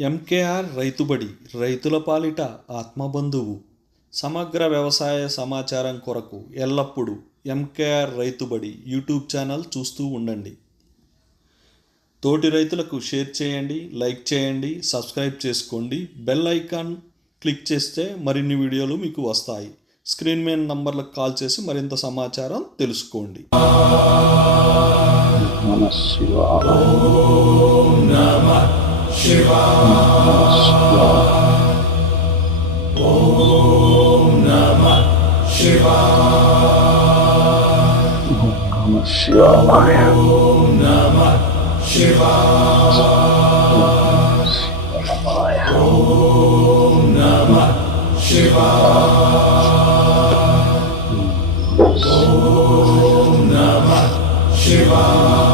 MKR Rythu Badi రైతుల పాలిట ఆత్మబంధువు. సమగ్ర వ్యవసాయ సమాచారం కొరకు ఎల్లప్పుడూ ఎంకేఆర్ రైతుబడి యూట్యూబ్ ఛానల్ చూస్తూ ఉండండి. తోటి రైతులకు షేర్ చేయండి లైక్ చేయండి సబ్స్క్రైబ్ చేసుకోండి. బెల్ ఐకాన్ క్లిక్ చేస్తే మరిన్ని వీడియోలు మీకు వస్తాయి. స్క్రీన్ మీద నంబర్లకు కాల్ చేసి మరింత సమాచారం తెలుసుకోండి. Shiva. Oh namah Shiva. Oh namah Shiva. Oh namah Shiva. Oh namah Shiva. Oh namah Shiva.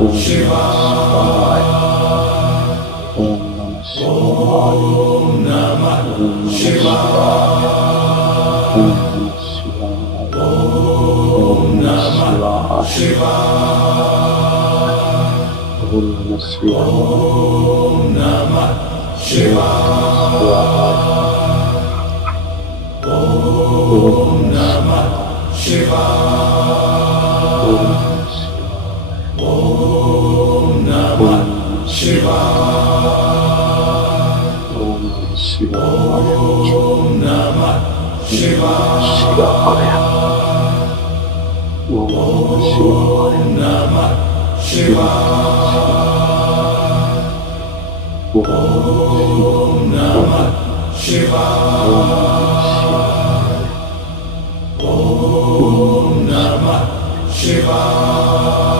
Om Namah Om Namah Om Namah Om Namah Om Namah Om Namah Om Namah Om Om Namah Om Shiva. Om Shiva. Om Namah Shiva. Om Shivaya. Om Namah Shiva. Om Namah Shiva. Om Namah Shiva.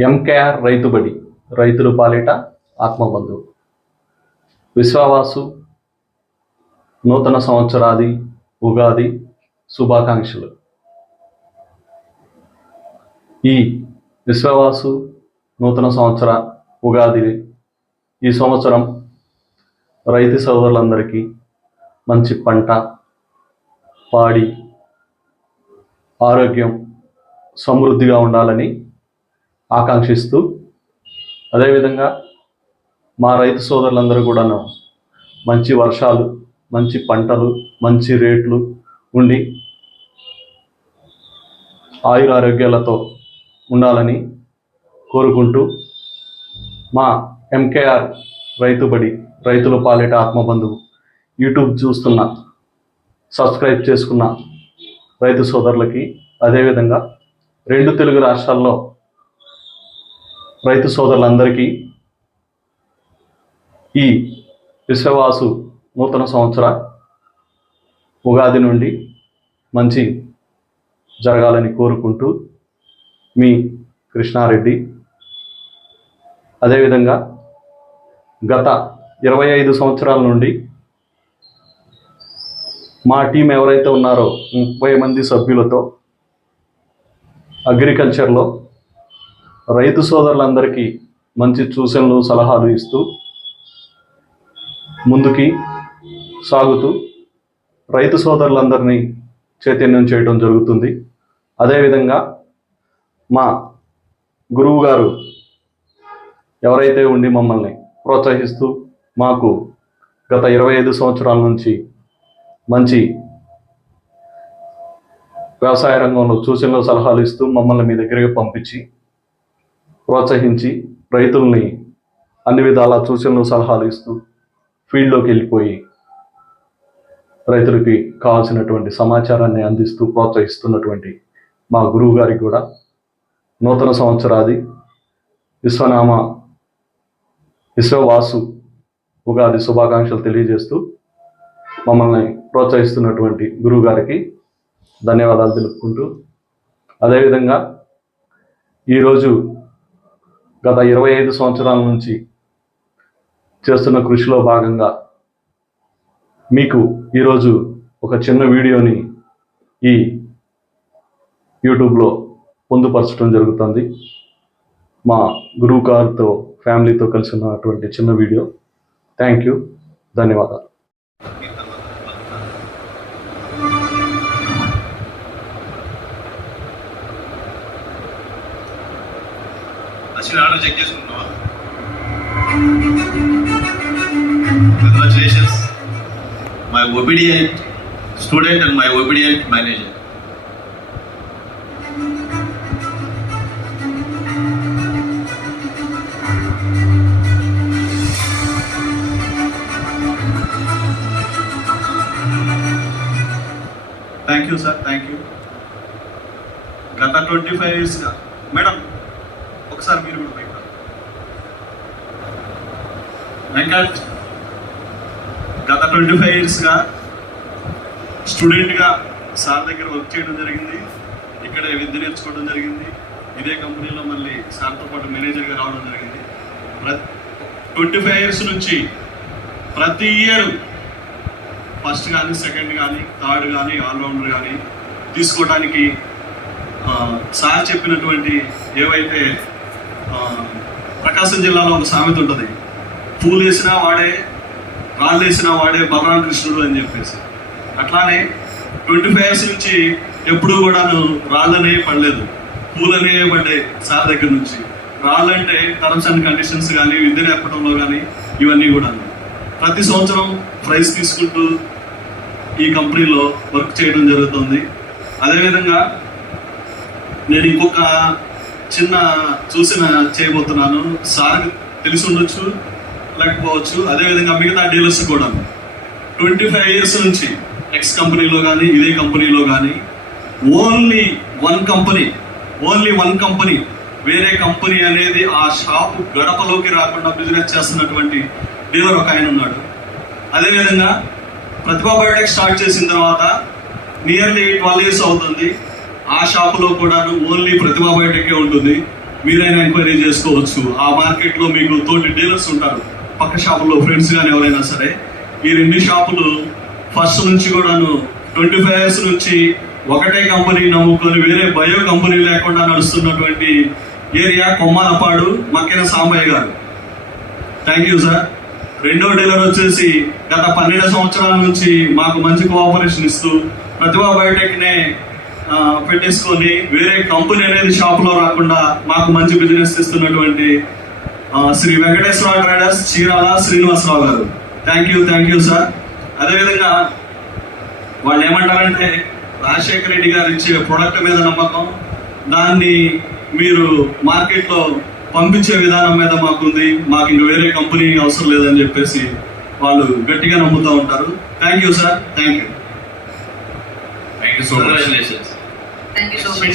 M K R Rythu Badi రైతులు పాలిట ఆత్మబంధు. విశ్వావాసు నూతన సంవత్సరాది ఉగాది శుభాకాంక్షలు. ఈ విశ్వవాసు నూతన సంవత్సర ఉగాది ఈ సంవత్సరం రైతు సోదరులందరికీ మంచి పంట పాడి ఆరోగ్యం సమృద్ధిగా ఉండాలని ఆకాంక్షిస్తూ అదేవిధంగా మా రైతు సోదరులందరూ కూడాను మంచి వర్షాలు మంచి పంటలు మంచి రేట్లు ఉండి ఆయుర ఆరోగ్యాలతో ఉండాలని కోరుకుంటూ మా ఎంకేఆర్ రైతుబడి రైతుల పాలేట ఆత్మబంధువు యూట్యూబ్ చూస్తున్న సబ్స్క్రైబ్ చేసుకున్న రైతు సోదరులకి అదేవిధంగా రెండు తెలుగు రాష్ట్రాల్లో రైతు సోదరులందరికీ ఈ విశ్వవాసు నూతన సంవత్సర ఉగాది నుండి మంచి జరగాలని కోరుకుంటూ మీ కృష్ణారెడ్డి. అదేవిధంగా గత ఇరవై ఐదు సంవత్సరాల నుండి మా టీం ఎవరైతే ఉన్నారో ముప్పై మంది సభ్యులతో అగ్రికల్చర్లో రైతు సోదరులందరికీ మంచి సూచనలు సలహాలు ఇస్తూ ముందుకి సాగుతూ రైతు సోదరులందరినీ చైతన్యం చేయడం జరుగుతుంది. అదేవిధంగా మా గురువు గారు ఎవరైతే ఉండి మమ్మల్ని ప్రోత్సహిస్తూ మాకు గత ఇరవై ఐదు సంవత్సరాల నుంచి మంచి వ్యవసాయ రంగంలో సూచనలు సలహాలు ఇస్తూ మమ్మల్ని మీ దగ్గరికి పంపించి ప్రోత్సహించి రైతుల్ని అన్ని విధాల సూచనలు సలహాలు ఇస్తూ ఫీల్డ్లోకి వెళ్ళిపోయి రైతులకి కావాల్సినటువంటి సమాచారాన్ని అందిస్తూ ప్రోత్సహిస్తున్నటువంటి మా గురువు గారికి కూడా నూతన సంవత్సరాది విశ్వనామ విశ్వవాసు ఉగాది శుభాకాంక్షలు తెలియజేస్తూ మమ్మల్ని ప్రోత్సహిస్తున్నటువంటి గురువు గారికి ధన్యవాదాలు తెలుపుకుంటూ అదేవిధంగా ఈరోజు గత ఇరవై ఐదు సంవత్సరాల నుంచి చేస్తున్న కృషిలో భాగంగా మీకు ఈరోజు ఒక చిన్న వీడియోని ఈ యూట్యూబ్లో పొందుపరచడం జరుగుతుంది. మా గురువు గారితో ఫ్యామిలీతో కలిసి ఉన్నటువంటి చిన్న వీడియో. థ్యాంక్ యూ ధన్యవాదాలు. వచ్చిన order check చేసుకుంటున్నావా? Congratulations my obedient student and my obedient manager thank you sir thank you గత ట్వంటీ ఫైవ్ ఇయర్స్గా మేడం ఒకసారి మీరు కూడా బయట వెంకట్ గత ట్వంటీ ఫైవ్ ఇయర్స్గా స్టూడెంట్గా సార్ దగ్గర వర్క్ చేయడం జరిగింది. ఇక్కడే విద్య నేర్చుకోవడం జరిగింది. ఇదే కంపెనీలో మళ్ళీ సార్తో పాటు మేనేజర్గా రావడం జరిగింది. ట్వంటీ ఫైవ్ ఇయర్స్ నుంచి ప్రతి ఇయర్ ఫస్ట్ కానీ సెకండ్ కానీ థర్డ్ కానీ ఆల్రౌండర్ కానీ తీసుకోవడానికి సార్ చెప్పినటువంటి ఏవైతే ప్రకాశం జిల్లాలో ఒక సామెత ఉంటుంది. పూలు వేసినా వాడే రాళ్ళు వేసినా వాడే బలరామ కృష్ణుడు అని చెప్పేసి. అట్లానే ట్వంటీ ఫైవ్ ఇయర్స్ నుంచి ఎప్పుడూ కూడాను రాళ్ళనే పడలేదు. పూలనే పడ్డాయి సార్ దగ్గర నుంచి. రాళ్ళంటే టర్మ్స్ అండ్ కండిషన్స్ కానీ విద్య నేర్పడంలో కానీ ఇవన్నీ కూడా ప్రతి సంవత్సరం ప్రైజ్ తీసుకుంటూ ఈ కంపెనీలో వర్క్ చేయడం జరుగుతుంది. అదేవిధంగా నేను ఇంకొక చిన్న చూసిన చేయబోతున్నాను. సార్ తెలిసి ఉండొచ్చు. లేకపోవచ్చు అదేవిధంగా మిగతా డీలర్స్ కూడా. ట్వంటీ ఫైవ్ ఇయర్స్ నుంచి ఎక్స్ కంపెనీలో కానీ ఇదే కంపెనీలో కానీ only one company only one company వేరే కంపెనీ అనేది ఆ షాప్ గడపలోకి రాకుండా బిజినెస్ చేస్తున్నటువంటి డీలర్ ఒక ఆయన ఉన్నాడు. అదేవిధంగా ప్రతిభా బయోటెక్ స్టార్ట్ చేసిన తర్వాత నియర్లీ ట్వెల్వ్ ఇయర్స్ అవుతుంది. ఆ షాపులో కూడా ఓన్లీ ప్రతిభా బయోటెక్ ఉంటుంది. మీరైనా ఎంక్వైరీ చేసుకోవచ్చు. ఆ మార్కెట్లో మీకు తోటి డీలర్స్ ఉంటారు. పక్క షాపుల్లో ఫ్రెండ్స్ కానీ ఎవరైనా సరే ఈ రెండు షాపులు ఫస్ట్ నుంచి కూడాను ట్వంటీ ఫైవ్ ఇయర్స్ నుంచి ఒకటే కంపెనీ నమ్ముకొని వేరే బయో కంపెనీ లేకుండా నడుస్తున్నటువంటి ఏరియా కొమ్మాలపాడు మక్కిన సాంబయ్య గారు. థ్యాంక్ యూ సార్ రెండో డీలర్ వచ్చేసి గత పన్నెండు సంవత్సరాల నుంచి మాకు మంచి కోఆపరేషన్ ఇస్తూ ప్రతిభా బయోటెక్నే పెట్టేసుకొని వేరే కంపెనీ అనేది షాప్లో రాకుండా మాకు మంచి బిజినెస్ ఇస్తున్నటువంటి శ్రీ వెంకటేశ్వర ట్రేడర్స్ చీరాల శ్రీనివాసరావు గారు. Thank you thank you sir అదేవిధంగా వాళ్ళు ఏమంటారంటే రాజశేఖర రెడ్డి గారు ఇచ్చే ప్రోడక్ట్ మీద నమ్మకం దాన్ని మీరు మార్కెట్లో పంపించే విధానం మీద మాకుంది మాకు ఇంక వేరే కంపెనీ అవసరం లేదని చెప్పేసి వాళ్ళు గట్టిగా నమ్ముతూ ఉంటారు. Thank you sir thank you thank you so much